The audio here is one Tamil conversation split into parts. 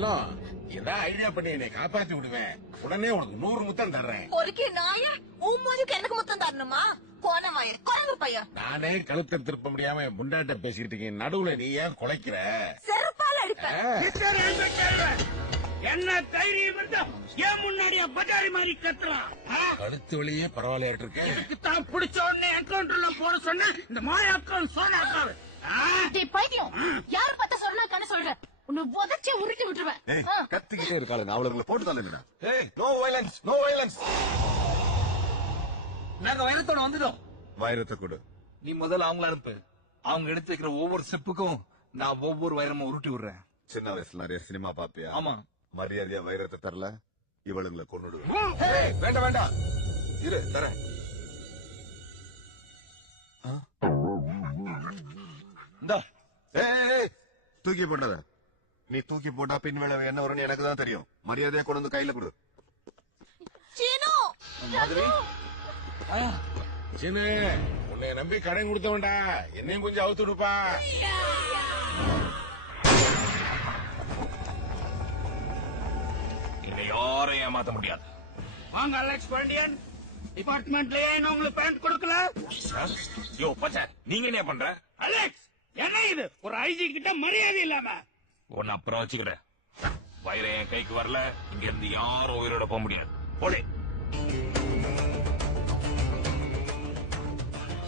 செல்லம் ஏதாவது ஐடியா பண்ணி என்னை காப்பாத்தி விடுவேன். உடனே உனக்கு 100 முத்தம் தர்றேன். ஒருக்கே நாய உம்மோதுக்கு எனக்கு முத்தம் தரணுமா? கோணமாய குரங்கு பையா. நானே கழுத்தை திருப்ப முடியாம முண்டாட்ட பேசிக்கிட்டு இருக்கேன். நடுவுல நீ ஏன் குலைக்கிற? செருப்பால அடிப்பேன். என்ன தைரியம் இருந்தா ஏன் முன்னாடியா பஜாரி மாதிரி கத்துறான்? கழுத்து வழியே பரவாயில்லையா இருக்கு. இதுக்கு தான் பிடிச்ச உடனே என்கவுண்டர்ல போட சொன்ன இந்த மாயாக்கள் சோனாக்கள். பைத்தியம் யாரு பார்த்தா சொன்னாக்கான்னு சொல்ற. உன்னை உதச்சி உருட்டி விட்டுருவேன். கத்திக்கிட்டே இருக்காளுங்க, அவளுங்களை போட்டு தள்ளுங்கடா. No violence, no violence. நாங்க வைரத்தோட வந்துட்டோம். வைரத்தை கொடு. நீ முதல்ல அவங்கள அனுப்பு. அவங்க எடுத்து வைக்கிற ஒவ்வொரு ஸ்டெப்புக்கும் நான் ஒவ்வொரு வைரமும் உருட்டி விடுறேன். சின்ன வயசுல நிறைய சினிமா பாப்பியா? ஆமா. மரியாதையா வைரத்தை தரல இவளுங்களை கொன்னுடுவேன். வேண்டாம் வேண்டாம், இரு தரேன். தூக்கி போட்டாத. நீ தூக்கி போட்டா பின் விளைவு என்ன வரும்னு எனக்கு தான் தெரியும். மரியாதையா கொண்டு வந்து கையில கொடு. சின்ன உன்னை நம்பி கடன் கொடுத்தவன்டா, என்னையும் கொஞ்சம் அவுத்து விடுப்பா. இதை யாரும் ஏமாத்த முடியாது. வாங்க அலெக்ஸ் பாண்டியன், டிபார்ட்மெண்ட்லயே உங்களுக்கு பேண்ட் கொடுக்கல. யோ பச்சா, நீங்க என்ன பண்ற? அலெக்ஸ் என்ன இது? ஒரு ஐஜி கிட்ட மரியாதை இல்லாம. ஒன்னு அப்புறம் வச்சுக்கிறேன். வைரம் என் கைக்கு வரல, இங்க இருந்து யாரும் உயிரோட போக முடியாது. போடே.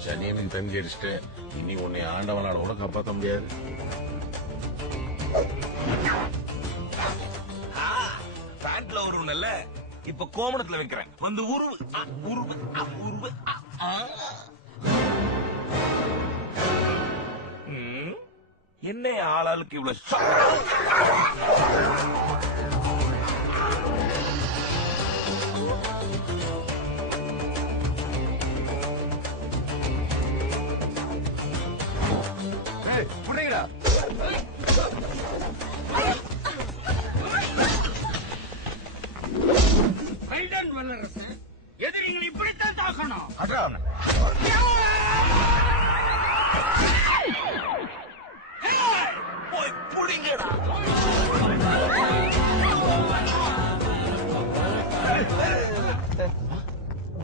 சனியனும் தந்தி அடிச்சுட்டு இனி உன்னை ஆண்டவனால கூட காப்பாற்ற முடியாது. பேண்ட்ல ஒரு நல்ல இப்ப கோமணத்துல வைக்கிறேன். வந்து உருவு உருவு உருவு. என்ன ஆளாளுக்கு இவ்வளவு புரியுதா? வல்லரசன் எதிரிகள் இப்படித்தான் தாக்கணும். போய் புடிங்கடா.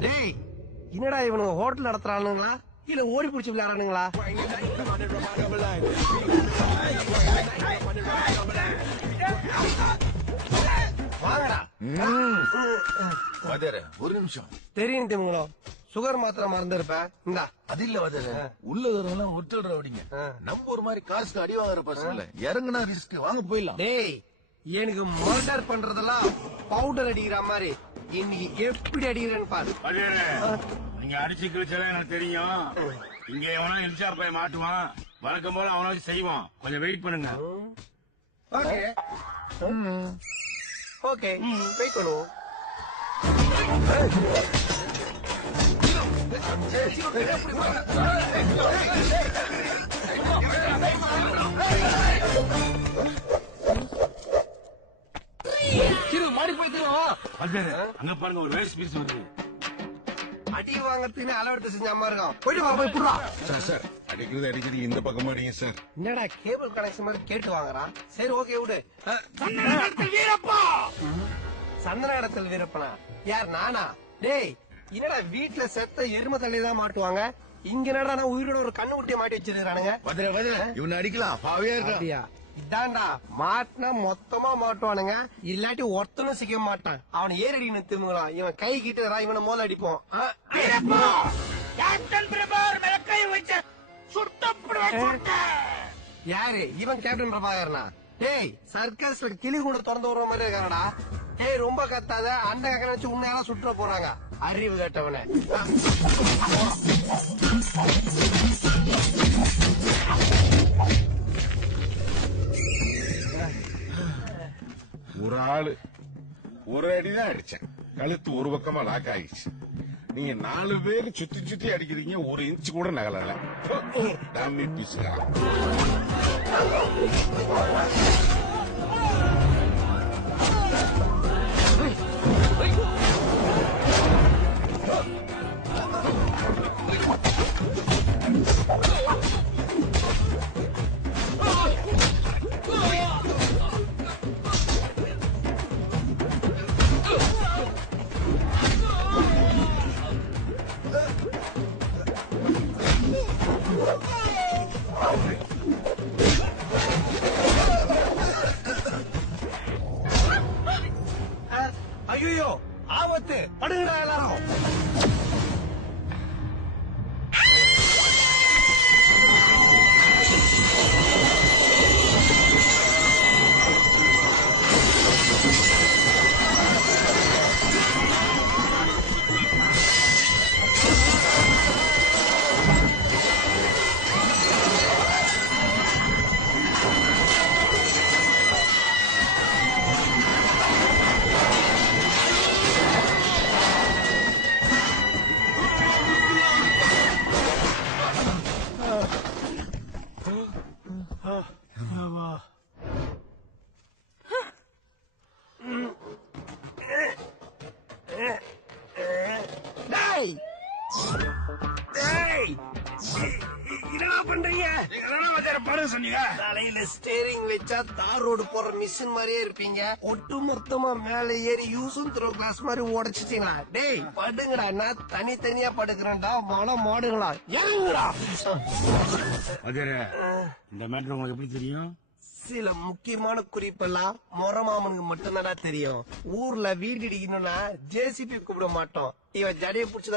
டேய், என்னடா இவனுங்க ஹோட்டல் நடத்துறானுங்களா இல்ல ஓடி பிடிச்சி விளையாடுறானுங்களா? வாங்கடா. ஒரு நிமிஷம். தெரியும் திமுங்களோ, சுகர் மாத்திரை மறந்துருப்பேன். இந்தா. அது இல்ல வதர, உள்ளதெல்லாம் ஒத்துடுற அப்படிங்க. நம்ம ஒரு மாதிரி காசுக்கு அடி வாங்குற பசங்கள இறங்குனா ரிஸ்க், வாங்க போயிடலாம். டேய், எனக்கு மர்டர் பண்றதெல்லாம் பவுடர் அடிக்கிற மாதிரி இன்னைக்கு எப்படி அடிக்கிறேன்னு பாரு. நீங்க அடிச்சு கிழிச்சாலும் எனக்கு தெரியும். இங்க எவனா இன்சார் போய் மாட்டுவான். வழக்கம் போல அவனை வச்சு செய்வான். கொஞ்சம் வெயிட் பண்ணுங்க. ஓகே ஓகே, வெயிட் பண்ணுவோம். மாடி போய் அங்க பாருங்க, ஒரு வேஸ்ட் பீஸ் வருது. அடி வாங்கறதுக்கு அளவெடுத்து செஞ்ச மாதிரி இருக்கும். போயிட்டு வா, போய் புடுறா. சார் அடிக்கிறது அடிக்கடி இந்த பக்கமா அடிங்க சார். என்னடா கேபிள் கனெக்ஷன் மாதிரி கேட்டு வாங்குறான். சரி ஓகே விடு. வீரப்பா, சந்தன இடத்துல வீரப்பனா? யார், நானா? டேய், என்னடா வீட்டுல செத்த எரும தள்ளிதான் மாட்டுவாங்க, இங்க என்னடா உயிரோட ஒரு கண்ணு குட்டியை மாட்டி வச்சிருக்கானுங்க. இவனை அடிக்கலாம், பாவியா இருக்கா? இதான்டா மாட்டினா மொத்தமா மாட்டுவானுங்க, இல்லாட்டி ஒருத்தனும் சிக்க மாட்டான். அவனை ஏறடி நிறுத்துங்களாம். இவன் கை கிட்ட இவனை மோத அடிப்போம். யாரு இவன்? கேப்டன் பிரபாகரனா? டேய், சர்க்கஸ்ல கிளி கூட திறந்து விடுற மாதிரி இருக்கானடா. டேய், ரொம்ப கத்தாத, அண்ட கக்க வச்சு உண்மையால சுற்ற போறாங்க. அறிவு கேட்டவன. ஒரு ஆளு ஒரு அடிதான் அடிச்சேன், கழுத்து ஒரு பக்கமா லாக் ஆயிடுச்சு. நீங்க 4 பேர் சுத்தி சுத்தி அடிக்கிறீங்க, 1 இன்ச் கூட நகலல. டம்மி பீஸ்கா. ஐயோ ஆபத்து, படுங்கடா எல்லாரும். டேய் டேய், என்னடா பண்றீங்க? நீங்க தானே வாத்தியார பாருங்க சொன்னீங்க. தலையில ஸ்டேரிங் வச்சா தார் ரோடு போற மிஷின் மாதிரியே இருப்பீங்க. ஒட்டு மொத்தமா மேல ஏறி யூசும் த்ரோ கிளாஸ் மாதிரி உடைச்சிட்டீங்களா? டேய் படுங்கடா, நான் தனித்தனியா படுக்கிறேன்டா. மனம் மாடுங்களா, ஏங்குடா. வாத்தியார, இந்த மேட்டர் உங்களுக்கு எப்படி தெரியும்? சில முக்கியமான குறிப்பெல்லாம் மொரமாமனுக்கு மட்டும்தான்டா தெரியும். ஊர்ல வீடு இடிக்கணும்னா ஜேசிபி கூப்பிட மாட்டோம். இவன் ஜடைய புடிச்சுதான்